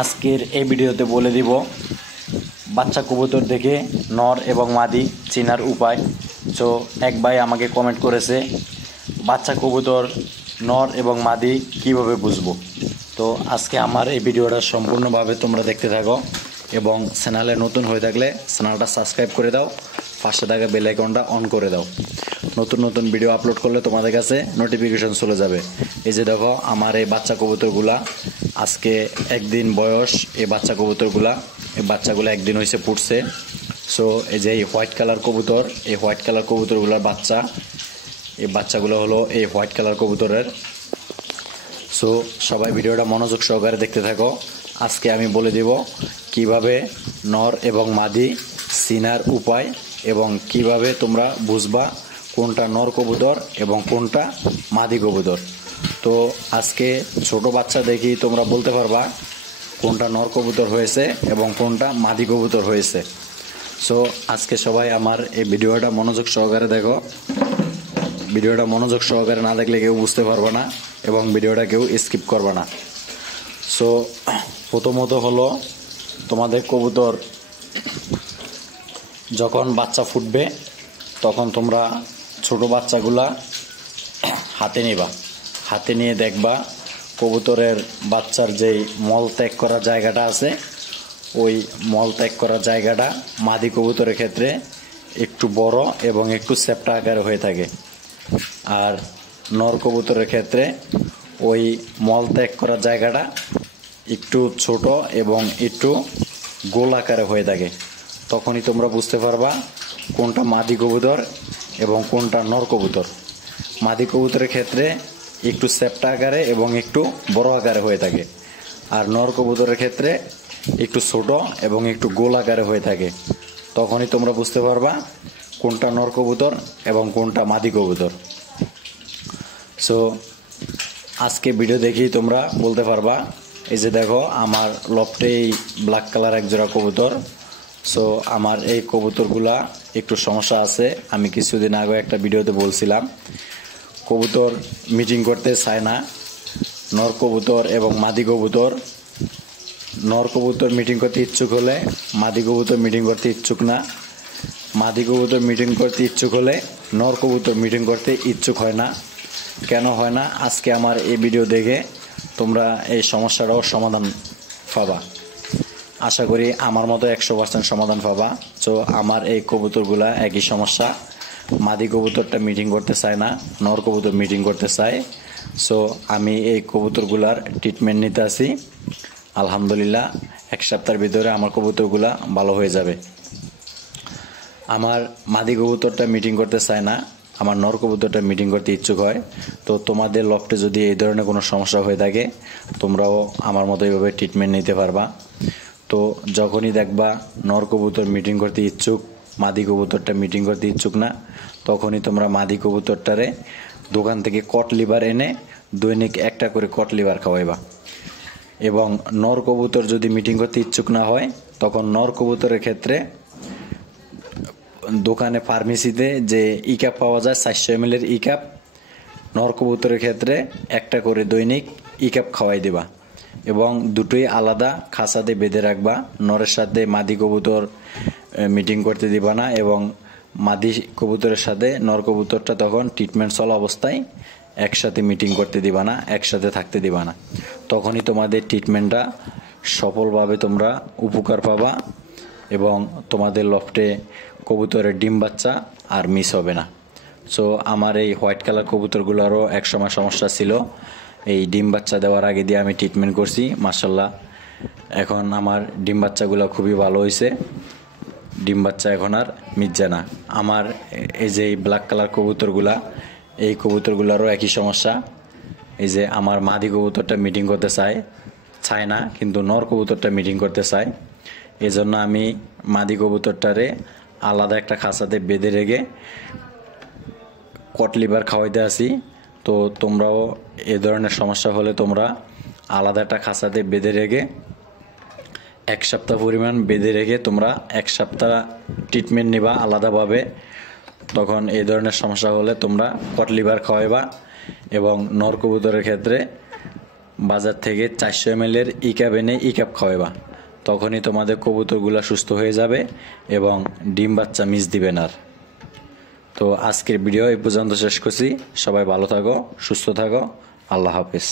আজকের এই ভিডিওতে বলে দিব বাচ্চা কবুতর দেখে নর এবং মাদি চেনার উপায়। তো এক ভাই আমাকে কমেন্ট করেছে বাচ্চা কবুতর নর এবং মাদি কিভাবে বুঝবো। তো আজকে আমার এই ভিডিওটা সম্পূর্ণভাবে তোমরা দেখতে থাকো এবং চ্যানেলে নতুন হয়ে থাকলে চ্যানেলটা সাবস্ক্রাইব করে দাও, পাশে থাকা বেল আইকনটা অন করে দাও। নতুন নতুন ভিডিও আপলোড করলে তোমাদের কাছে নোটিফিকেশন চলে যাবে। এই যে দেখো আমার এই বাচ্চা কবুতরগুলা আজকে একদিন বয়স। এই বাচ্চা কবুতরগুলা এই বাচ্চাগুলো একদিন হয়েছে ফুটছে। সো এই যে এই হোয়াইট কালার কবুতর, এই হোয়াইট কালার কবুতরগুলোর বাচ্চা, এই বাচ্চাগুলো হলো এই হোয়াইট কালার কবুতরের। সো সবাই ভিডিওটা মনোযোগ সহকারে দেখতে থাকো। আজকে আমি বলে দেব কিভাবে নর এবং মাদি চিনার উপায় এবং কিভাবে তোমরা বুঝবা কোনটা নর কবুতর এবং কোনটা মাদি কবুতর। তো আজকে ছোট বাচ্চা দেখি তোমরা বলতে পারবা কোনটা নর কবুতর হয়েছে এবং কোনটা মাদি কবুতর হয়েছে। সো আজকে সবাই আমার এই ভিডিওটা মনোযোগ সহকারে দেখো। ভিডিওটা মনোযোগ সহকারে না দেখলে কেউ বুঝতে পারবে না এবং ভিডিওটা কেউ স্কিপ করবে না। সো প্রথমত হলো তোমাদের কবুতর যখন বাচ্চা ফুটবে তখন তোমরা ছোট বাচ্চাগুলা হাতে নিবা, হাতে নিয়ে দেখবা কবুতরের বাচ্চার যেই মল ত্যাগ করা জায়গাটা আছে ওই মল ত্যাগ করা জায়গাটা মাদি কবুতরের ক্ষেত্রে একটু বড় এবং একটু চ্যাপ্টা আকারে হয়ে থাকে, আর নর কবুতরের ক্ষেত্রে ওই মল ত্যাগ করা জায়গাটা একটু ছোট এবং একটু গোল আকারে হয়ে থাকে। তখনই তোমরা বুঝতে পারবা কোনটা মাদি কবুতর এবং কোনটা নর কবুতর। মাদি কবুতরের ক্ষেত্রে একটু চ্যাপ্টা আকারে এবং একটু বড় আকারে হয়ে থাকে, আর নর কবুতরের ক্ষেত্রে একটু ছোট এবং একটু গোল আকারে হয়ে থাকে। তখনই তোমরা বুঝতে পারবা কোনটা নর কবুতর এবং কোনটা মাদি কবুতর। সো আজকে ভিডিও দেখেই তোমরা বলতে পারবা। এই যে দেখো আমার লফটে এই ব্ল্যাক কালার এক জোড়া কবুতর। সো আমার এই কবুতরগুলা একটু সমস্যা আছে। আমি কিছুদিন আগে একটা ভিডিওতে বলছিলাম কবুতর মিটিং করতে চায় না। নর কবুতর এবং মাদি কবুতর, নর কবুতর মিটিং করতে ইচ্ছুক হলে মাদি কবুতর মিটিং করতে ইচ্ছুক না, মাদি কবুতর মিটিং করতে ইচ্ছুক হলে নর কবুতর মিটিং করতে ইচ্ছুক হয় না। কেন হয় না আজকে আমার এই ভিডিও দেখে তোমরা এই সমস্যাটাও সমাধান পাবা। আশা করি আমার মতো 100% সমাধান পাবা। তো আমার এই কবুতরগুলা একই সমস্যা, মাদি কবুতরটা মিটিং করতে চায় না, নর কবুতর মিটিং করতে চায়। সো আমি এই কবুতরগুলার ট্রিটমেন্ট নিতে আসি। আলহামদুলিল্লাহ 1 সপ্তাহের ভিতরে আমার কবুতরগুলা ভালো হয়ে যাবে। আমার মাদি কবুতরটা মিটিং করতে চায় না, আমার নর কবুতরটা মিটিং করতে ইচ্ছুক হয়। তো তোমাদের লফটে যদি এই ধরনের কোনো সমস্যা হয়ে থাকে তোমরাও আমার মতো এইভাবে ট্রিটমেন্ট নিতে পারবা। তো যখনই দেখবা নর কবুতর মিটিং করতে ইচ্ছুক, মাদি কবুতরটা মিটিং করতে ইচ্ছুক না, তখনই তোমরা মাদি কবুতরটারে দোকান থেকে কট লিভার এনে দৈনিক একটা করে কট লিভার খাওয়াইবা। এবং নর কবুতর যদি মিটিং করতে ইচ্ছুক না হয় তখন নর কবুতরের ক্ষেত্রে দোকানে ফার্মেসিতে যে ই ক্যাপ পাওয়া যায় 400 ml ই ক্যাপ, নর কবুতরের ক্ষেত্রে একটা করে দৈনিক ই ক্যাপ খাওয়াই দেবা এবং দুটোই আলাদা খাঁচাতে বেঁধে রাখবা। নরের সাথে মাদি কবুতর মিটিং করতে দিবা না এবং মাদি কবুতরের সাথে নর কবুতরটা তখন ট্রিটমেন্ট চলা অবস্থায় একসাথে মিটিং করতে দিবা না, একসাথে থাকতে দিবা না। তখনই তোমাদের ট্রিটমেন্টটা সফলভাবে তোমরা উপকার পাবা এবং তোমাদের লফটে কবুতরের ডিম বাচ্চা আর মিস হবে না। সো আমার এই হোয়াইট কালার কবুতরগুলোরও একসময় সমস্যা ছিল। এই ডিম বাচ্চা দেওয়ার আগে দিয়ে আমি ট্রিটমেন্ট করছি, মাশাল্লাহ এখন আমার ডিম বাচ্চাগুলো খুবই ভালো হয়েছে। ডিম বাচ্চা এখন আর মিথ্যা না। আমার এই যে ব্ল্যাক কালার কবুতরগুলা, এই কবুতরগুলোরও একই সমস্যা। এই যে আমার মাদি কবুতরটা মিটিং করতে চায় না, কিন্তু নর কবুতরটা মিটিং করতে চায়। এই জন্য আমি মাদি কবুতরটারে আলাদা একটা খাঁচাতে বেঁধে রেখে কট লিভার খাওয়াইতে আসি। তো তোমরাও এ ধরনের সমস্যা হলে তোমরা আলাদা একটা খাঁচাতে বেঁধে রেখে 1 সপ্তাহ পরিমাণ বেঁধে রেখে তোমরা 1 সপ্তাহ ট্রিটমেন্ট নিবা আলাদাভাবে। তখন এই ধরনের সমস্যা হলে তোমরা কট লিভার খাওয়াইবা এবং নর কবুতরের ক্ষেত্রে বাজার থেকে 400 ml এর ইকাপ এনে ইকাপ খাওয়াবা। তখনই তোমাদের কবুতরগুলো সুস্থ হয়ে যাবে এবং ডিম বাচ্চা মিস দিবে না। তো আজকের ভিডিও এই পর্যন্ত শেষ করছি। সবাই ভালো থাকো, সুস্থ থাকো। আল্লাহ হাফেজ।